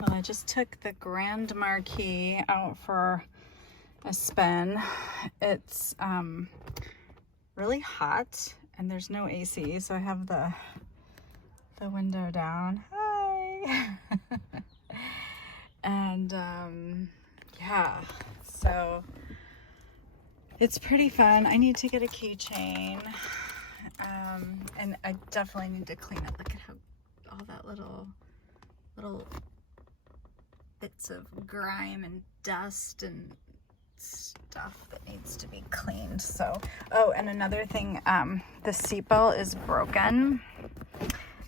Well, I just took the Grand Marquis out for a spin. It's really hot and there's no AC, so I have the window down. Hi. And yeah, so it's pretty fun. I need to get a keychain, and I definitely need to clean it. Look at how all that little bits of grime and dust and stuff that needs to be cleaned. So, oh, and another thing, the seatbelt is broken,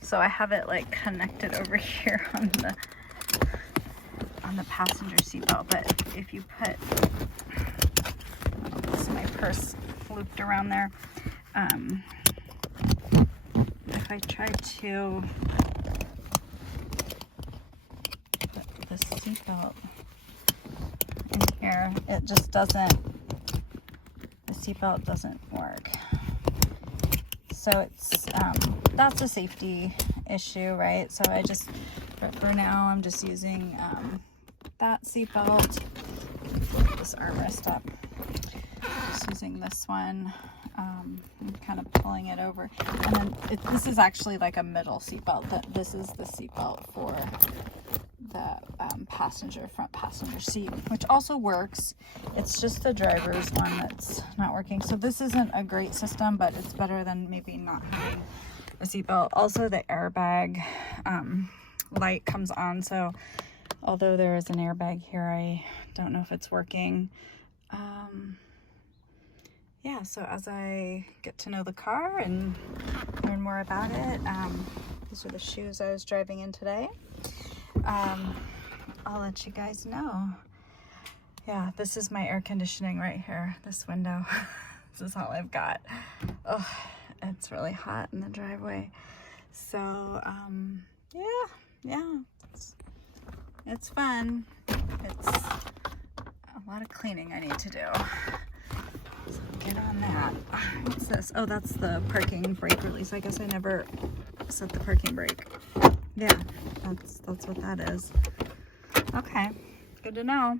so I have it like connected over here on the passenger seatbelt. But if you put, this is my purse looped around there, if I try to put the seatbelt in here, it just doesn't, the seatbelt doesn't work. So it's, that's a safety issue, right? So I just, but for now, I'm just using that seatbelt. Flip this armrest up. Just using this one, and kind of pulling it over. And then this is actually like a middle seatbelt. This is the seatbelt for the front passenger seat, which also works. It's just the driver's one that's not working. So this isn't a great system, but it's better than maybe not having a seatbelt. Also, the airbag light comes on, so although there is an airbag here, I don't know if it's working. Yeah, so as I get to know the car and learn more about it, these are the shoes I was driving in today. I'll let you guys know. Yeah, this is my air conditioning right here, this window. This is all I've got. Oh, it's really hot in the driveway. So, yeah, it's fun. It's a lot of cleaning I need to do. So get on that. What's this? Oh, that's the parking brake release. I guess I never set the parking brake. Yeah, that's what that is. Okay, good to know.